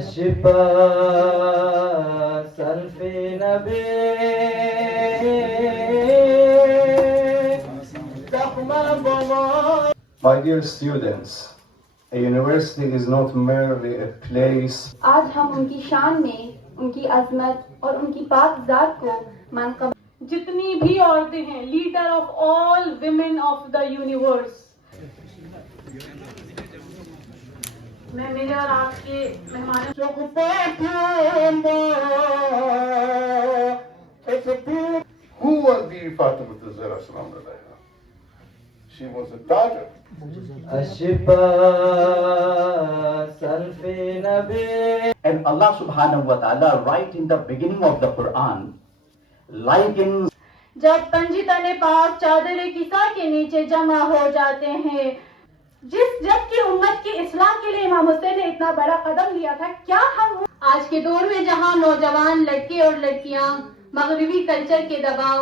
الشفاء سلفي نبي My dear students, a university is not merely a place. आज हम उनकी शान में उनकी अजमत और उनकी पाक जात को मनकब जितनी भी औरतें हैं, leader of all women of the universe, मैं मेरे और आपके मेहमानों Who was the Fatima Zahra Salam Alaiha? She was a daughter. الشفاء سلفي نبي. And Allah subhanahu wa ta'ala right in the beginning of the Quran likens जब पंजितने पाक चादर किसा के नीचे जमा हो जाते हैं, जबकि उम्मत की इस्लाह के लिए इमाम हुसैन ने इतना बड़ा कदम लिया था, क्या हम आज के दौर में जहां नौजवान लड़के और लड़कियां मगरिबी कल्चर के दबाव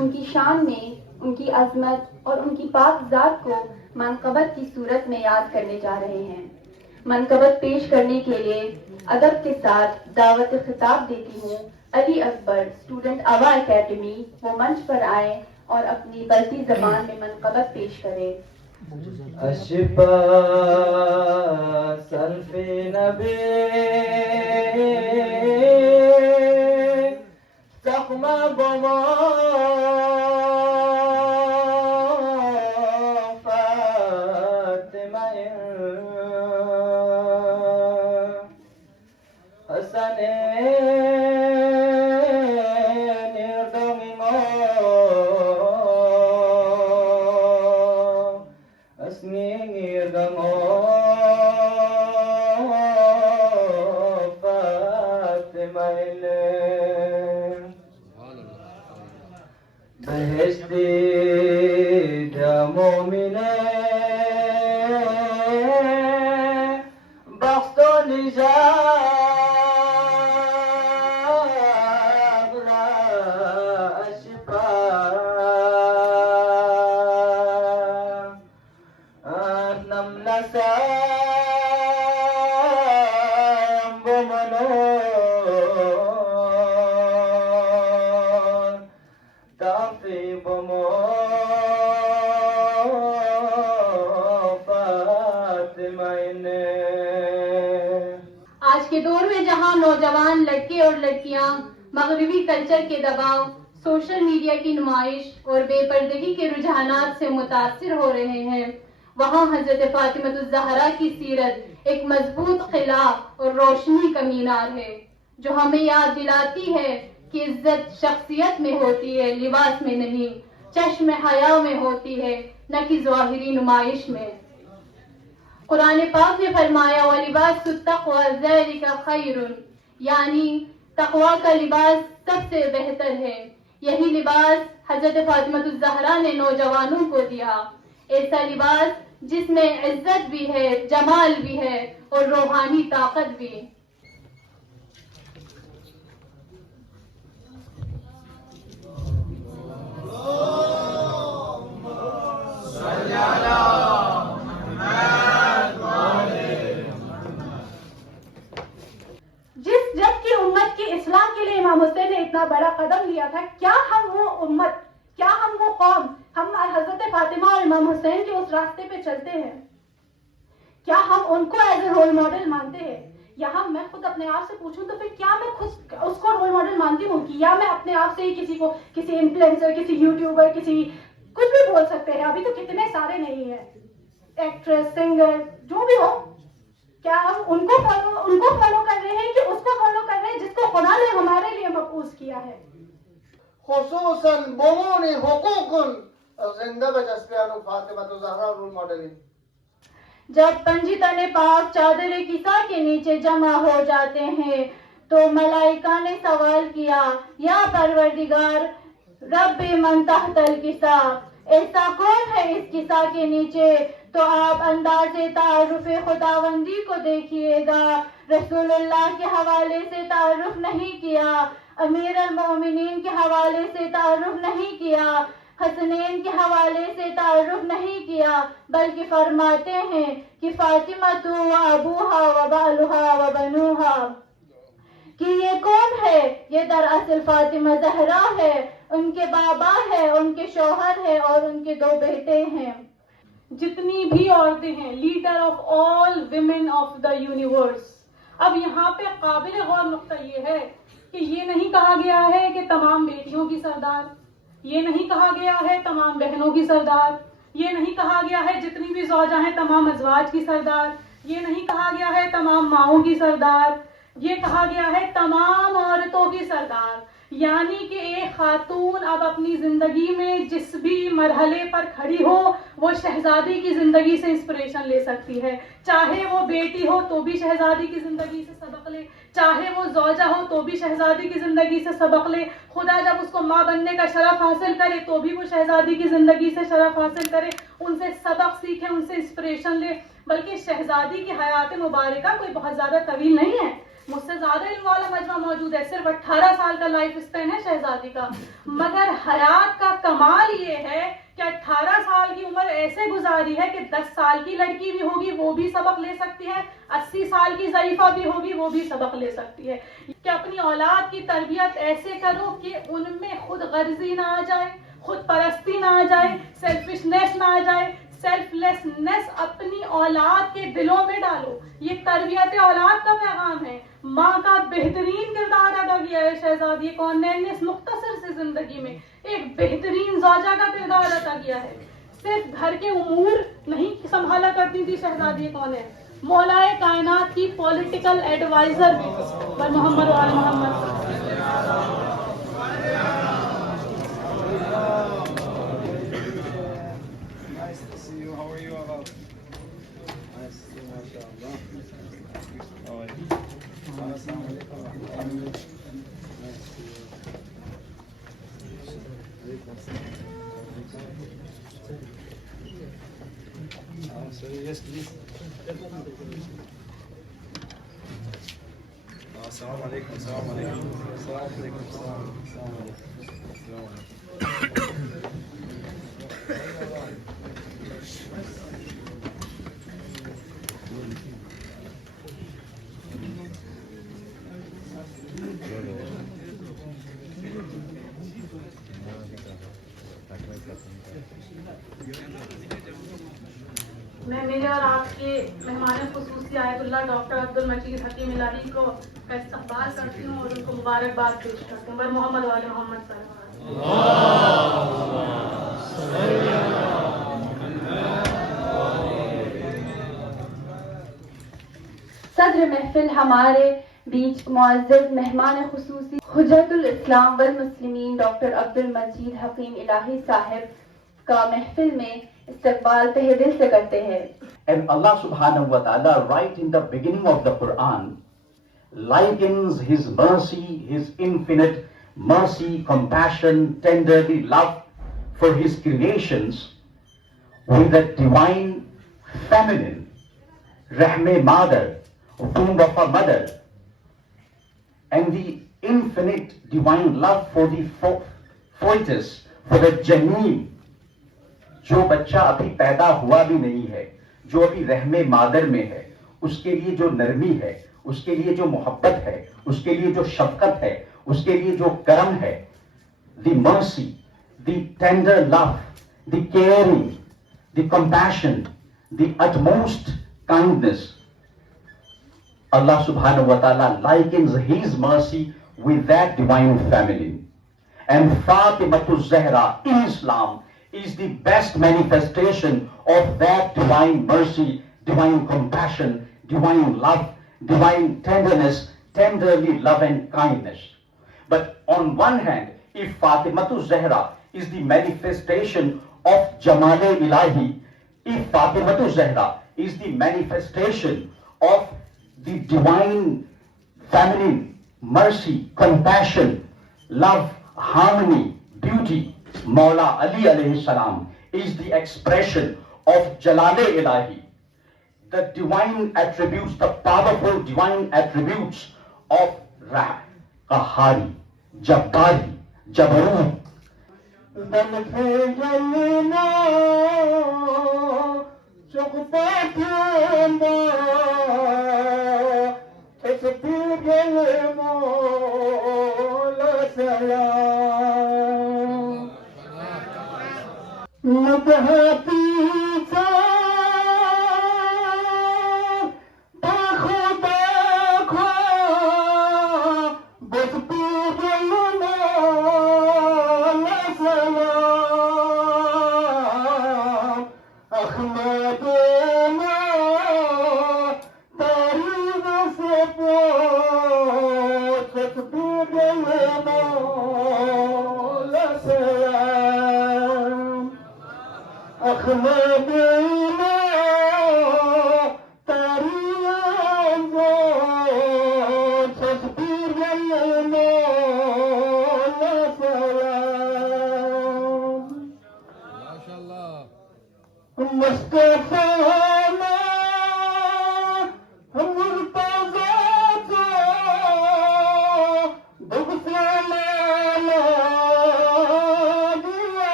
उनकी शान में उनकी अजमत और उनकी पाक जात को मनकबत की सूरत में याद करने जा रहे हैं। मनकबत पेश करने के लिए अदब के साथ दावत खिताब देती हूँ अली अकबर, स्टूडेंट आवा एकेडमी। वो मंच पर आए और अपनी बल्ती जबान में मनकबत पेश करें। الشفاء سلفي نبي زخم بما فاطمة بهشتی مومنه بخت و نجاب را اشپا نم نسام بمنو आज के दौर में जहां नौजवान लड़के और लड़कियां मगरिबी कल्चर के दबाव, सोशल मीडिया की नुमाइश और बेपर्दगी के रुझानात से मुतासिर हो रहे हैं, वहां हजरत फातिमा ज़हरा की सीरत एक मजबूत किला और रोशनी का मीनार है, जो हमें याद दिलाती है कि इज्जत शख्सियत में होती है, लिबास में नहीं, चश्म हया में होती है, न कि ज़ाहिरी नुमाइश में। कुरान पाक ने फरमाया वलिबासुत तक़वा ज़ालिका खैरुन, यानी तक़वा का लिबास सबसे बेहतर है। यही लिबास हजरत फातिमा ज़हरा ने नौजवानों को दिया, ऐसा लिबास जिसमें इज्जत भी है, जमाल भी है और रूहानी ताकत भी। जबकि इस्लाम के लिए इमाम हुसैन ने इतना बड़ा कदम लिया था, क्या हम वो उम्मत, क्या हम वो कौम, हम हजरत फातिमा और इमाम हुसैन के उस रास्ते पे चलते हैं? क्या हम उनको एज ए रोल मॉडल मानते हैं? या हम, मैं खुद अपने आप से पूछूं तो फिर क्या मैं खुद उसको रोल मॉडल मानती हूँ कि या मैं अपने आप से ही किसी को, किसी इन्फ्लुएंसर, किसी यूट्यूबर, किसी कुछ भी बोल सकते हैं, अभी तो कितने सारे नहीं है, एक्ट्रेस, सिंगर, जो भी हो, क्या हम उनको फॉलो कर रहे हैं कि उसको फॉलो कर रहे हैं जिसको खुदा ने हमारे लिए मबूस किया है? खुसूसन बमूनी हुकूकुन जिंदा बजस्पियानो फातिमा तो ज़हरा रोल मॉडल है। जब पंजितने पाक चादर किसा के नीचे जमा हो जाते हैं तो मलाइका ने सवाल किया, या परवरदिगार रब्बे मन तहतल किसा, ऐसा कौन है इस किसा के नीचे? तो आप अंदाज़े तारुफ़े खुदावंदी को देखिएगा। रसूलुल्लाह के हवाले से तारुफ नहीं किया, अमीर अल मोमिनीन के हवाले से तारुफ नहीं किया, हसनैन के हवाले से तारुफ नहीं किया, बल्कि फरमाते हैं कि फातिमा तू व अबूहा व बालुहा व बनुहा, कि ये कौन है? ये दरअसल फातिमा ज़हरा है, उनके बाबा है, उनके शौहर है और उनके 2 बेटे हैं। जितनी भी औरतें हैं, leader of all women of the universe. अब यहाँ पे काबिल गौर नुक्ता ये है कि ये नहीं कहा गया है कि तमाम बेटियों की सरदार, ये नहीं कहा गया है तमाम बहनों की सरदार, ये नहीं कहा गया है जितनी भी ज़ौजा हैं तमाम अज़वाज की सरदार, ये नहीं कहा गया है तमाम माओं की सरदार, ये कहा गया है तमाम औरतों की सरदार। यानी कि एक खातून अब अपनी जिंदगी में जिस भी मरहले पर खड़ी हो वो शहजादी की जिंदगी से इंस्पिरेशन ले सकती है। चाहे वो बेटी हो तो भी शहजादी की जिंदगी से सबक ले, चाहे वो ज़ौजा हो तो भी शहजादी की जिंदगी से सबक ले। खुदा जब उसको माँ बनने का शरफ हासिल करे तो भी वो शहजादी की जिंदगी से शरफ हासिल करे, उनसे सबक सीखे, उनसे इंस्पिरेशन ले। बल्कि शहजादी की हयात मुबारका कोई बहुत ज्यादा तवील नहीं है, मुझसे ज्यादा इल्म वाला मजमा मौजूद है, सिर्फ 18 साल का लाइफ स्पेन है शहजादी का। मगर हयात का कमाल ये है कि 18 साल की उम्र ऐसे गुजारी है कि 10 साल की लड़की भी होगी वो भी सबक ले सकती है, 80 साल की ज़ईफ़ा भी होगी वो भी सबक ले सकती है। कि अपनी औलाद की तरबियत ऐसे करो कि उनमें खुद गर्जी ना आ जाए, खुद परस्ती ना आ जाए, सेल्फिशनेस ना आ जाए, सेल्फलेसनेस अपनी औलाद के दिलों में डालो। ये तरबियत औलाद का पैगाम है। माँ का बेहतरीन किरदार अदा किया है शहजादी कौनैन ने इस मुख्तसर से जिंदगी में, एक बेहतरीन ज़ौजा का किरदार अदा किया है। सिर्फ घर के उमूर नहीं संभाला करती थी शहजादी कौनैन, मौलाए कायनात की पॉलिटिकल एडवाइजर भी थी। मोहम्मद वाले मोहम्मद। मैं मेरे और आपके मेहमान खुसूसी आयतुल्लाह डॉक्टर अब्दुल मजीद हकीम इलाही को का इस्तकबाल करती हूँ और उनको मुबारकबाद पेश करती हूँ। मोहम्मद वाले मोहम्मद सदर महफिल हमारे बीच मुअज़्ज़ज़ मेहमान खुसूसी हुज्जतुल इस्लाम वल मुस्लिमीन डॉक्टर अब्दुल मजीद हकीम इलाही साहब का महफिल में इस्तकबाल तहे दिल से करते हैं। And Allah subhanahu wa ta'ala, right in the beginning of the Quran, likens His mercy, His infinite mercy, compassion, tenderly love for His creations with the divine feminine, Rahme mother, womb of a mother, and the infinite divine love for the fetus, for the janeen, जो बच्चा अभी पैदा हुआ भी नहीं है, जो अभी रहमे मादर में है, उसके लिए जो नरमी है, उसके लिए जो मोहब्बत है, उसके लिए जो शफकत है, उसके लिए जो करम है, the mercy, the tender love, the caring, the compassion, the utmost kindness. Allah subhanahu wa ta'ala likens his mercy with that divine family. And Fatimatul Zahra in Islam is the best manifestation of that divine mercy, divine compassion, divine love, divine tenderness, tenderly love and kindness. But on one hand, if Fatimatul Zahra is the manifestation of Jamal-e Ilahi, if Fatimatul Zahra is the manifestation of the divine family, mercy, compassion, love, harmony, beauty, Maula Ali alayhi salam is the expression of Jalal-e Ilahi, the divine attributes, the powerful divine attributes of Ra, Qahari, Jabbari, Jabarut.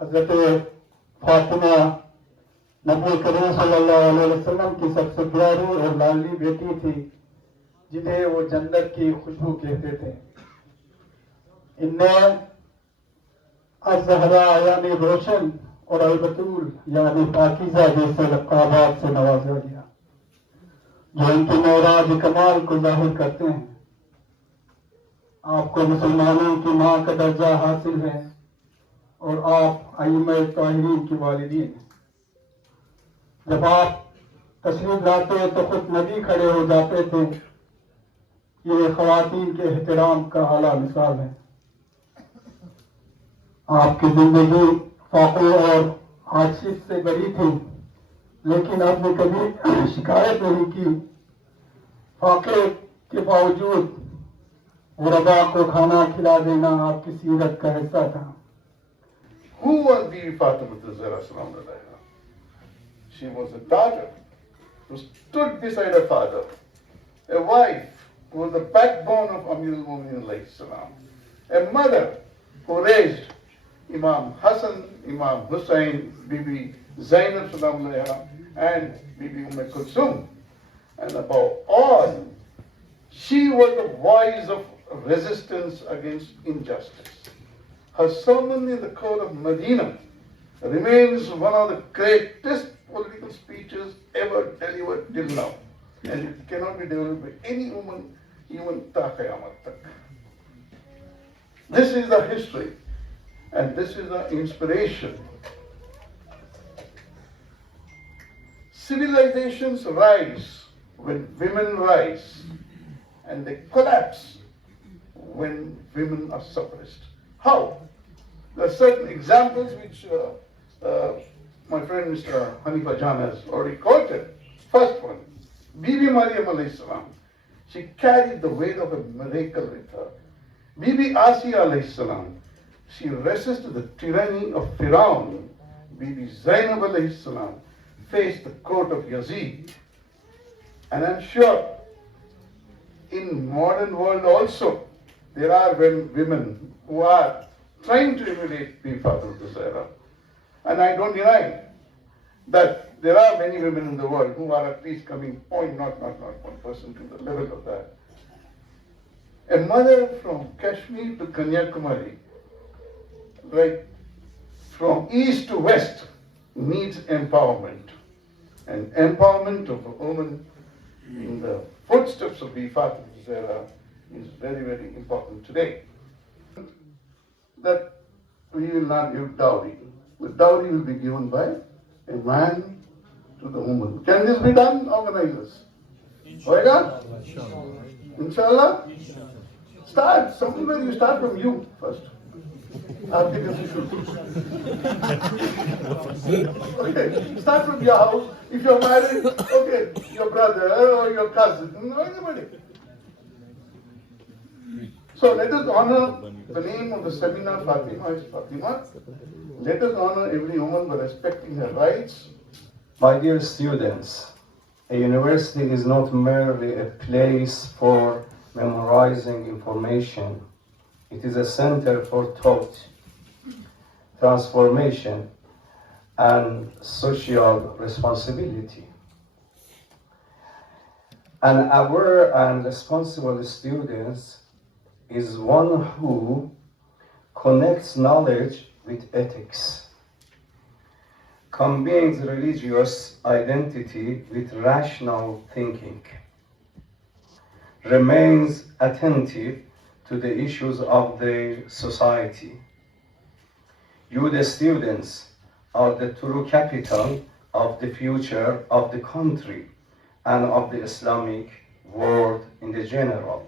हजरत फातिमा नबी करीम सल्लल्लाहु अलैहि वसल्लम की सबसे प्यारी और लाडली बेटी थी, जिन्हें वो जन्नत की खुशबू कहते थे। इन्हें अज़हरा यानी रोशन और अलबतूल यानी पाकीज़ा जैसे लक़ाबात से नवाजा गया, जो इनकी मेराज कमाल को जाहिर करते हैं। आपको मुसलमानों की माँ का दर्जा हासिल है और आप अइम्मा ताहिरीन की वालिदीन हैं। जब आप तशरीफ लाते तो खुद नबी खड़े हो जाते थे। ये ख़वातीन के एहतराम का आला मिसाल है। आपकी जिंदगी फाक़े और आशिश से भरी थी, लेकिन आपने कभी शिकायत नहीं की। फाक़े के बावजूद गुरबा को खाना खिला देना आपकी सीरत का हिस्सा था। Who was the Fatima Zahra Salam Alaiha? She was a daughter who stood beside her father, a wife who was the backbone of Amir al-Mu'minin alayhi salam, a mother who raised Imam Hassan, Imam Hussain, Bibi Zainab Salam Alaiha, and Bibi Kulsum. And above all, she was the voice of resistance against injustice. Her sermon in the court of Medina remains one of the greatest political speeches ever delivered till now. And it cannot be delivered by any woman, even ta Qiyamat tak. This is the history, and this is the inspiration. Civilizations rise when women rise, and they collapse when women are suppressed. How? There are certain examples which my friend Mr. Hanifa Jan has already quoted. First one, Bibi Maryam alayhi salam. She carried the weight of a miracle with her. Bibi Asiya alayhi salam. She resisted the tyranny of Firaun. Bibi Zainab alayhi salam faced the court of Yazid. And I'm sure in modern world also there are women who are trying to emulate Bibi Fatima Zahra. And I don't deny that there are many women in the world who are at least coming not 1% to the level of that. A mother from Kashmir to Kanyakumari, right from east to west, needs empowerment. And empowerment of a woman in the footsteps of Bibi Fatima Zahra is very, very important today. That we will not give dowry. The dowry will be given by a man to the woman. Can this be done, organizers? Hoega? Inshallah? Start. Somewhere you start from you first. Okay, start from your house. If you're married, okay, your brother or your cousin, anybody. So let us honor the name of the seminar. Fatima is Fatima. Let us honor every woman by respecting her rights. My dear students, a university is not merely a place for memorizing information. It is a center for thought, transformation, and social responsibility. An aware and responsible student is one who connects knowledge with ethics, combines religious identity with rational thinking, remains attentive to the issues of the society. You, the students, are the true capital of the future of the country and of the Islamic world in the general.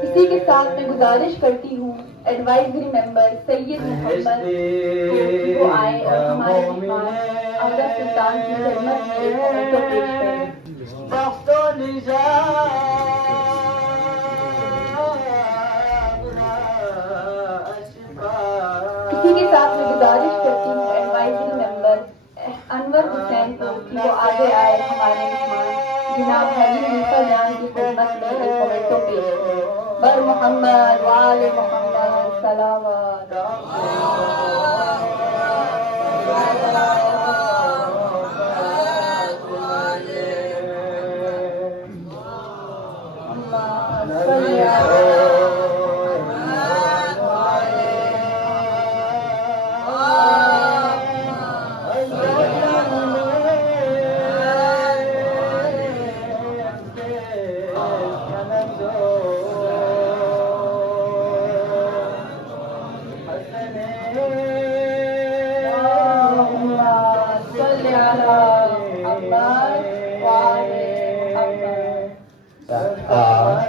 इसी के साथ मैं गुजारिश करती हूँ advisory member Syed मोहम्मद वो आए और हमारे मेहमान आगरा सुल्तान की खिदमत में एक मोमेंटो पेश करें। इसी के साथ मैं गुजारिश करती हूँ एडवाइजरी मेंबर अनवर हुसैन को कि वो आगे आए हमारे मेहमान जनाब हली हनीफा जान की खिदमत में एक मोमेंटो पेश करें। बर मोहम्मद वाले मोहम्मद सलावत।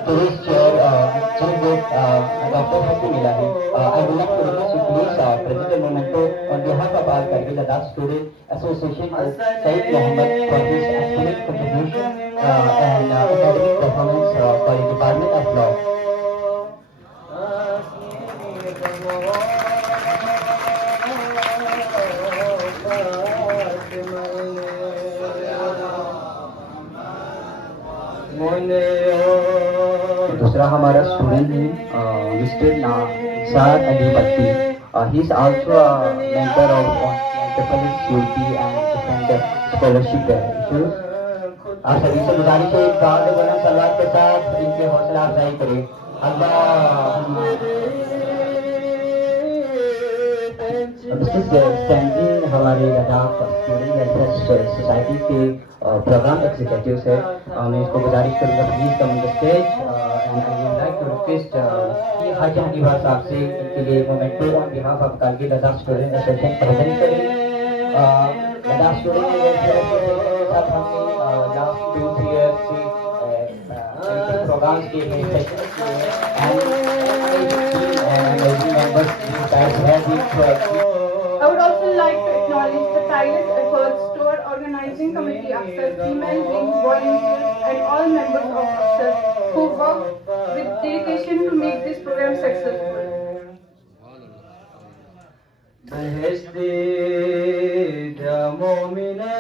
Today's chair, Dr. Hakim Ilahi. I would like to request you please present a memento on behalf of our Kargil Student Association to Sayyid Muhammad for his excellent contribution and academic performance for the Department of Law. दूसरा हमारा स्टूडेंट है mister Nisar Ali Bhatti. He is also a member of Security and Defender Scholarship issues. आप सभी से गुजारिश है एक बार बुलंद सलावत के साथ इनके हौसला अफजाई करें। अल्लाह मिस्टर स्टैंडिंग हमारे लद्दाख स्टूडेंट वेलफेयर सोसाइटी के प्रोग्राम एग्जीक्यूटिव्स है। मैं इसको गुजारिश करूँगा please come on the stage and I would like to request Haji Hanifa sahab से इनके लिए memento on behalf of Kargil Ladakh student association present करें। लद्दाख स्टूडेंट वेलफेयर एसोसिएशन के साथ हमने लास्ट 2-3 ईयर्स से प्रोग्राम्स किए हैं, सेशंस किए हैं and amazing members you guys have been I would also like to acknowledge the tireless efforts toward organizing committee officers, female wing volunteers, and all members of officers who work with dedication to make this program successful. بهشتی مومنه